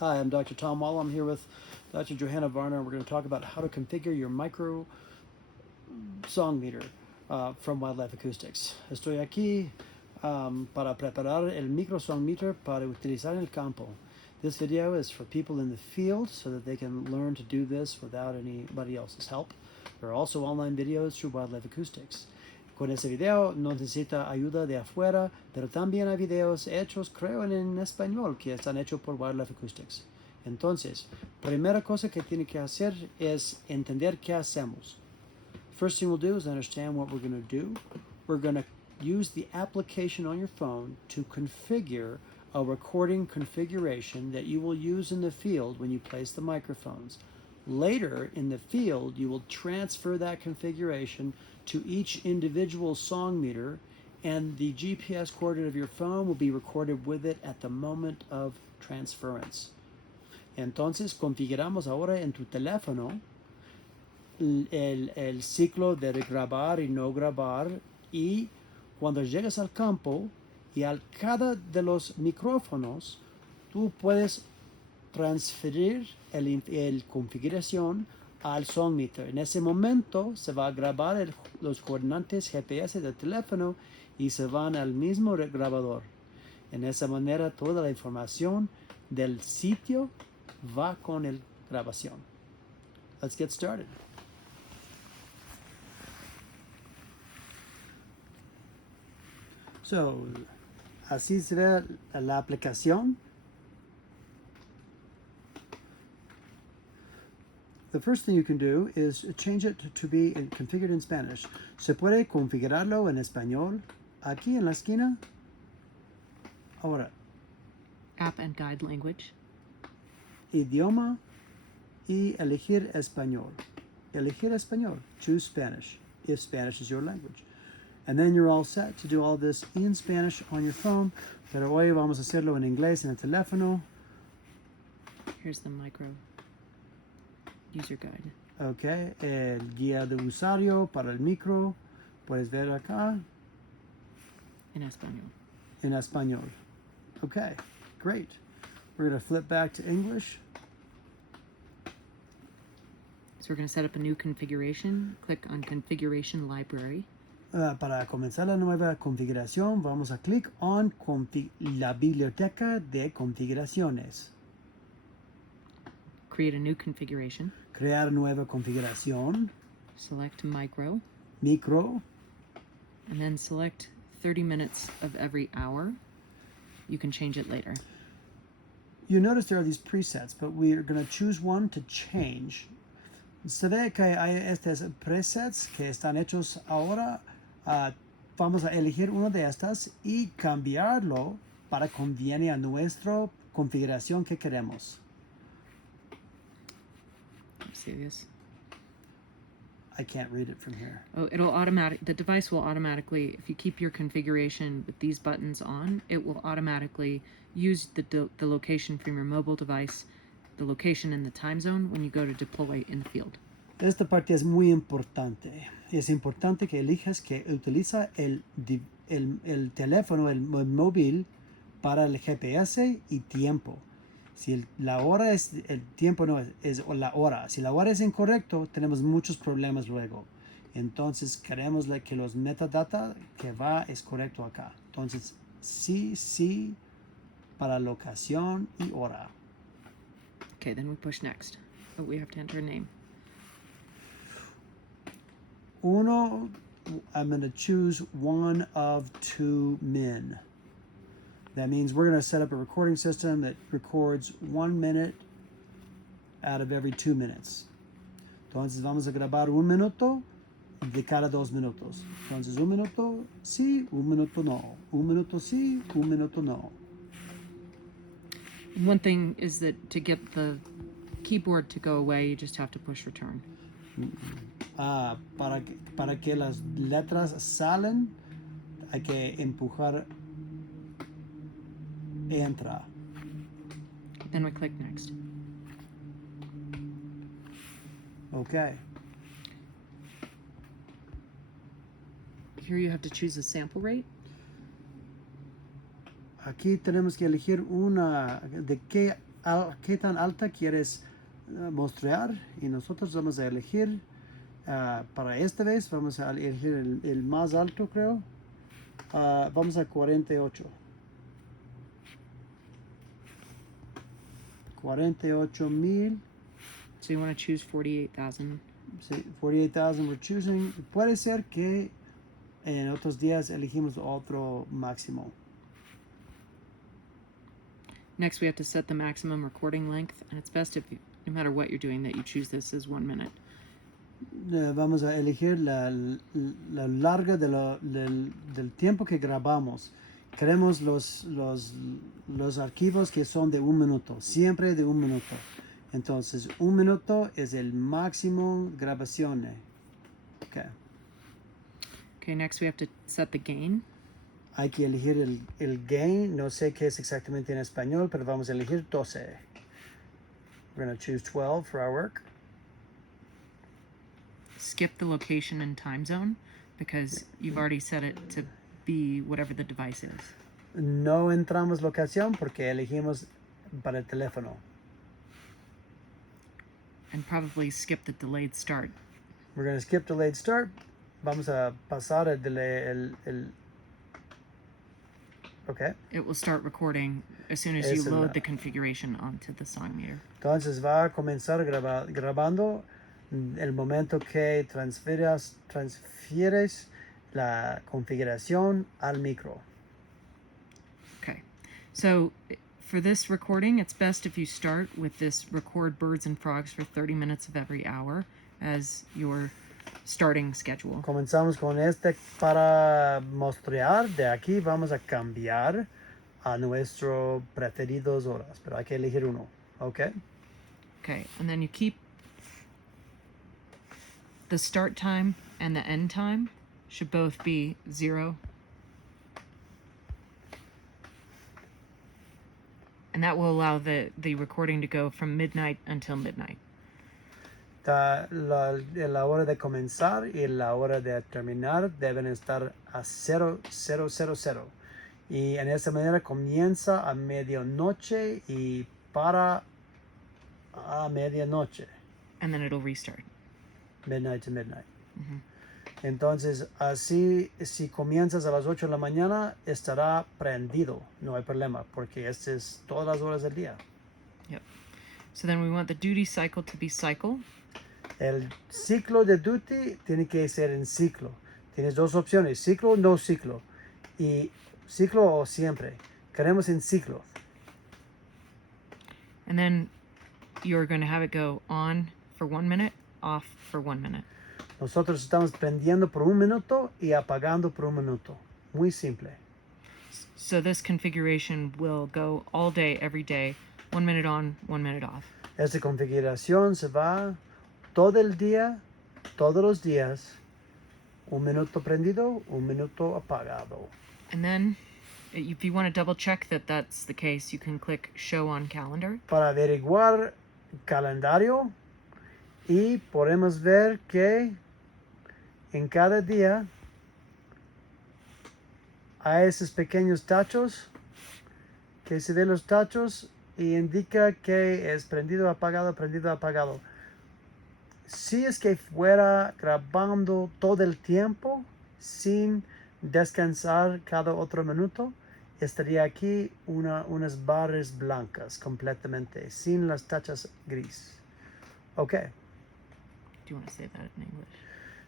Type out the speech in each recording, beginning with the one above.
Hi, I'm Dr. Tom Wall. I'm here with Dr. Johanna Varner, and we're going to talk about how to configure your micro song meter from Wildlife Acoustics. Estoy aquí para preparar el micro song meter para utilizar en el campo. This video is for people in the field so that they can learn to do this without anybody else's help. There are also online videos through Wildlife Acoustics. Con ese video no necesita ayuda de afuera, pero también hay videos hechos, creo, en español que están hechos por Wildlife Acoustics. Entonces, primera cosa que tiene que hacer es entender qué hacemos. First thing we'll do is understand what we're going to do. We're going to use the application on your phone to configure a recording configuration that you will use in the field when you place the microphones. Later in the field, you will transfer that configuration to each individual song meter, and the GPS coordinate of your phone will be recorded with it at the moment of transference. Entonces, configuramos ahora en tu teléfono el ciclo de grabar y no grabar, y cuando llegas al campo y al cada de los micrófonos, tú puedes transferir el configuración al song meter. En ese momento se va a grabar los coordinantes GPS del teléfono y se van al mismo grabador. En esa manera toda la información del sitio va con la grabación. Let's get started. So, así se ve la aplicación. The first thing you can do is change it to be configured in Spanish. Se puede configurarlo en español aquí en la esquina. Ahora, App and guide language. idioma y elegir español. Elegir español. Choose Spanish if Spanish is your language. And then you're all set to do all this in Spanish on your phone. Pero hoy vamos a hacerlo en inglés en el teléfono. Here's the micro user guide. Ok, el guía de usuario para el micro. Puedes ver acá. In español. In español. Okay, great. We're going to flip back to English. So we're going to set up a new configuration. Click on Configuration Library. Para comenzar la nueva configuración, vamos a clic on la biblioteca de configuraciones. Create a new configuration. Crear nueva configuración. Select Micro. Micro. And then select 30 minutes of every hour. You can change it later. You notice there are these presets, but we are going to choose one to change. Se ve que hay estos presets que están hechos ahora. Vamos a elegir uno de estas y cambiarlo para conviene a nuestra configuración que queremos. Let's see this. I can't read it from here. Oh, the device will automatically, if you keep your configuration with these buttons on, it will automatically use the location from your mobile device, the location and the time zone when you go to deploy in the field. Esta parte es muy importante. Es importante que elijas que utiliza el teléfono, el móvil para el GPS y tiempo. Si la hora es, el tiempo no es la hora. Si la hora es incorrecto, tenemos muchos problemas luego. Entonces queremos que los metadata que va es correcto acá. Entonces sí para locación y hora. Okay, then we push next. Oh, we have to enter a name. I'm going to choose one of two men. That means we're going to set up a recording system that records 1 minute out of every 2 minutes. Entonces vamos a grabar 1 minuto de cada 2 minutos. Entonces 1 minuto sí, 1 minuto no. 1 minuto sí, 1 minuto no. One thing is that to get the keyboard to go away, you just have to push return. Para que las letras salen, hay que empujar entra. Then we click next. Okay. Here you have to choose a sample rate. Aquí tenemos que elegir una de qué qué tan alta quieres mostrar, y nosotros vamos a elegir, para esta vez vamos a elegir el más alto, creo. Vamos a 48. 48,000. So you want to choose 48,000. Sí, 48,000 we're choosing. Puede ser que en otros días elegimos otro máximo. Next, we have to set the maximum recording length, and it's best if, no matter what you're doing, that you choose this as 1 minute. Vamos a elegir la larga del tiempo que grabamos. Queremos los archivos que son de 1 minuto, siempre de 1 minuto. Entonces, 1 minuto es el máximo grabación. Okay. Okay, next we have to set the gain. Hay que elegir el gain. No sé qué es exactamente en español, pero vamos a elegir 12. We're going to choose 12 for our work. Skip the location and time zone because you've already set it to be whatever the device is. No entramos locación porque elegimos para el teléfono. And probably skip the delayed start. We're going to skip delayed start. Vamos a pasar Okay. It will start recording as soon as you load the configuration onto the song meter. Entonces va a comenzar grabando el momento que transfieres la configuración al micro. Okay. So for this recording, it's best if you start with this record birds and frogs for 30 minutes of every hour as your starting schedule. Comenzamos con este para mostrar. De aquí vamos a cambiar a nuestro preferidos horas, pero hay que elegir uno. Okay. Okay, and then you keep the start time and the end time should both be 0. And that will allow the recording to go from midnight until midnight. La hora de comenzar y la hora de terminar deben estar a 0, 0, 0, 0. Y en esa manera comienza a medianoche y para a medianoche. And then it'll restart. Midnight to midnight. Mm-hmm. Entonces, así, si comienzas a las 8 de la mañana, estará prendido. No hay problema, porque este es todas las horas del día. Yep. So then we want the duty cycle to be cycle. El ciclo de duty tiene que ser en ciclo. Tienes dos opciones, ciclo o no ciclo. Y ciclo o siempre. Queremos en ciclo. And then you're going to have it go on for 1 minute, off for 1 minute. Nosotros estamos prendiendo por 1 minuto y apagando por 1 minuto. Muy simple. So this configuration will go all day, every day, 1 minute on, 1 minute off. Esta configuración se va todo el día, todos los días, 1 minuto prendido, 1 minuto apagado. And then, if you want to double check that that's the case, you can click Show on Calendar. Para averiguar calendario, y podemos ver que en cada día hay esos pequeños tachos, que se ven los tachos y indica que es prendido, apagado, prendido, apagado. Si es que fuera grabando todo el tiempo sin descansar cada otro minuto, estaría aquí unas barras blancas completamente, sin las tachas gris. Okay. Do you want to say that in English?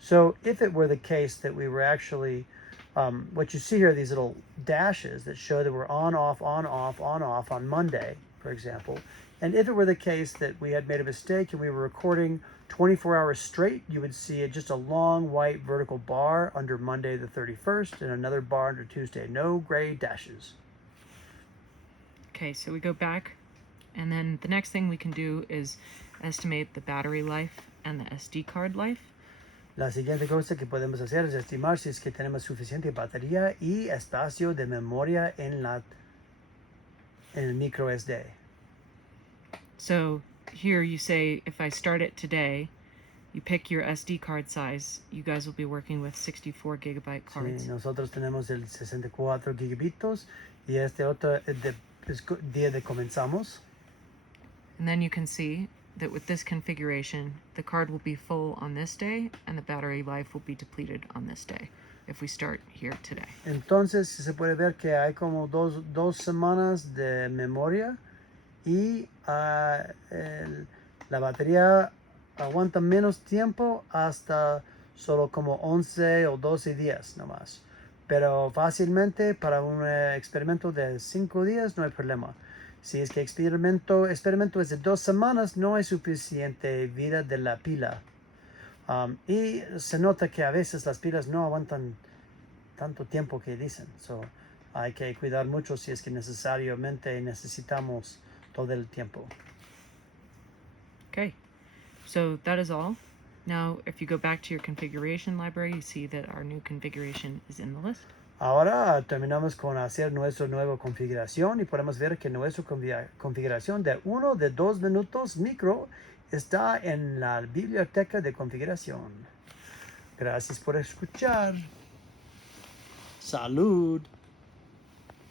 So if it were the case that we were actually, what you see here are these little dashes that show that we're on, off, on, off, on, off on Monday, for example. And if it were the case that we had made a mistake and we were recording 24 hours straight, you would see just a long white vertical bar under Monday the 31st and another bar under Tuesday. No gray dashes. Okay, so we go back, and then the next thing we can do is estimate the battery life and the SD card life. La siguiente cosa que podemos hacer es estimar si es que tenemos suficiente batería y espacio de memoria en el micro SD. So here you say, if I start it today, you pick your SD card size. You guys will be working with 64 gigabyte cards. Sí, nosotros tenemos el 64 gigabitos y este otro es día de comenzamos. And then you can see that with this configuration, the card will be full on this day and the battery life will be depleted on this day if we start here today. Entonces se puede ver que hay como dos semanas de memoria y la batería aguanta menos tiempo hasta solo como 11 o 12 días nomás. Pero fácilmente para un experimento de 5 días no hay problema. Si es que experimento es de 2 semanas, no hay suficiente vida de la pila. Y se nota que a veces las pilas no aguantan tanto tiempo que dicen. So, hay que cuidar mucho si es que necesariamente necesitamos todo el tiempo. Okay, so that is all. Now, if you go back to your configuration library, you see that our new configuration is in the list. Ahora terminamos con hacer nuestra nueva configuración y podemos ver que nuestra configuración de 1 de 2 minutos micro está en la biblioteca de configuración. Gracias por escuchar. Salud.